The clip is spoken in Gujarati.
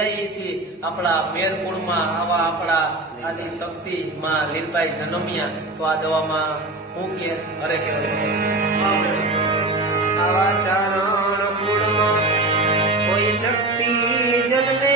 દરિયાઈથી આપણા મેરકુળમાં આવા આપણા આદિ શક્તિ માં લીલબાઈ જન્મ્યા તો આ દવામાં હું કે અરે કહેવાય આવા ચારણ કુળમાં કોઈ શક્તિ જન્મે